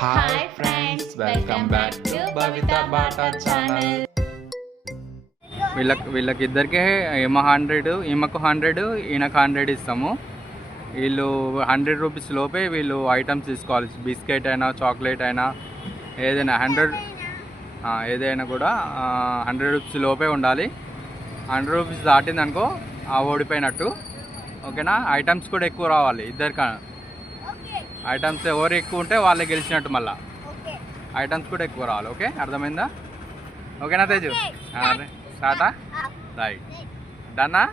Hi friends, welcome back to Bhavitha Baata channel. వీళ్ళకి ఇద్దరికి ఈమె 100, ఈమెకు 100, ఈయనకు 100 ఇస్తాము. వీళ్ళు 100 రూపీస్ లోపే వీళ్ళు ఐటమ్స్ తీసుకోవాలి. బిస్కెట్ అయినా, చాక్లెట్ అయినా, ఏదైనా 100 ఏదైనా కూడా 100 రూపీస్ లోపే ఉండాలి. 100 రూపీస్ దాటిందనుకో ఓడిపోయినట్టు. ఓకేనా? ఐటమ్స్ కూడా ఎక్కువ రావాలి ఇద్దరికన్నా. ఐటమ్స్ ఎవరు ఎక్కువ ఉంటే వాళ్ళే గెలిచినట్టు. మళ్ళీ ఐటమ్స్ కూడా ఎక్కువ రావాలి. ఓకే, అర్థమైందా? ఓకేనా తేజు? స్టార్టా? రైట్. డన్నా?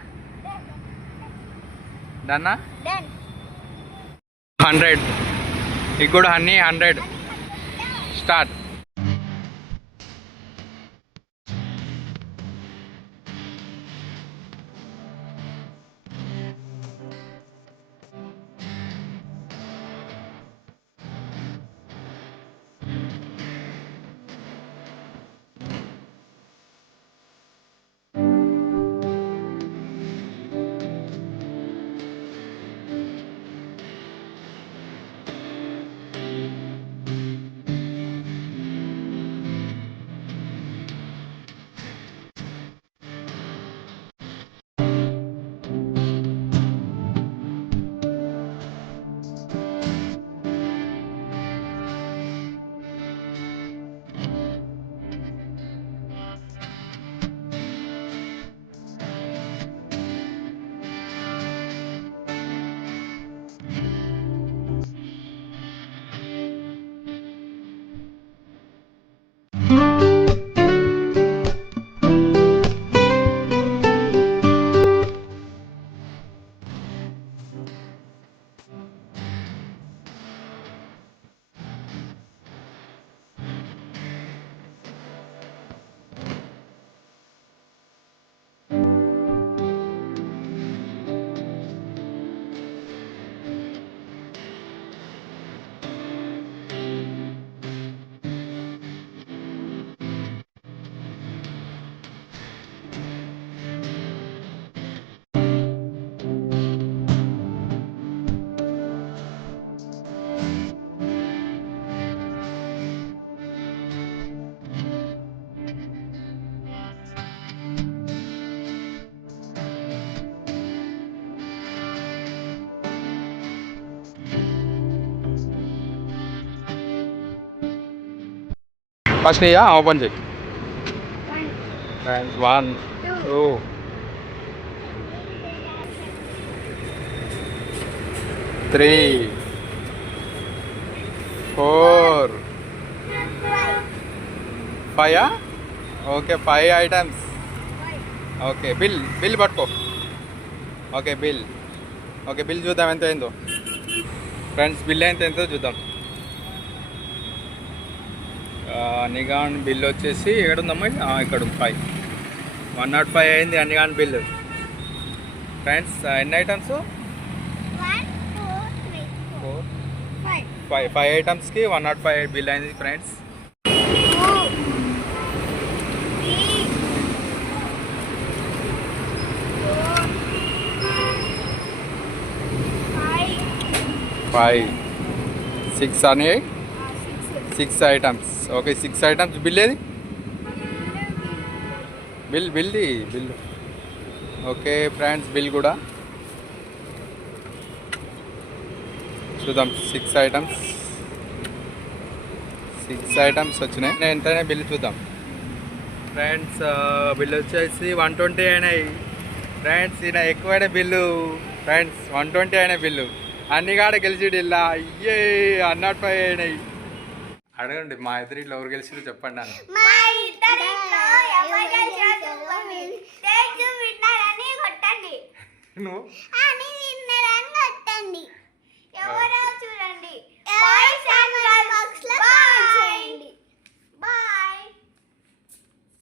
డన్నా? 100. ఇది కూడా అన్నీ 100. స్టార్ట్. ఫస్ట్ ఇయ్యా ఓపెన్ చేయి. 1, 2, 3, 4, 5. ఓకే, 5 ఐటమ్స్. ఓకే, బిల్ పట్టుకో. ఓకే, బిల్ చూద్దాం ఎంత అయిందో. ఫ్రెండ్స్, బిల్ ఎంతో చూద్దాం. అన్నిగాన్ బిల్ వచ్చేసి ఎక్కడుందమ్మా? ఇక్కడ 5, 105 అయింది అన్నిగాన్ బిల్. ఫ్రెండ్స్, ఎన్ని ఐటమ్స్? 5 ఐటమ్స్కి 105 బిల్ అయింది ఫ్రెండ్స్. ఫైవ్ 6 అని 6 ఐటమ్స్. Okay, 6 items. బిల్ ఏది? బిల్. ఓకే ఫ్రెండ్స్, బిల్ కూడా చూద్దాం. 6 ఐటమ్స్ వచ్చినాయి. ఎంతైనా బిల్ చూద్దాం. ఫ్రెండ్స్, బిల్ వచ్చేసి 120 అయినాయి. ఫ్రెండ్స్, ఈయన ఎక్కువైన బిల్లు. ఫ్రెండ్స్, 120 అయిన బిల్లు. అన్ని కాడ గెలిచిడు ఇలా. అయ్యే 105 అయినాయి. అడగండి, మా ఇద్దరిలో ఎవరు గెలిచిరు చెప్పండి. నువ్వు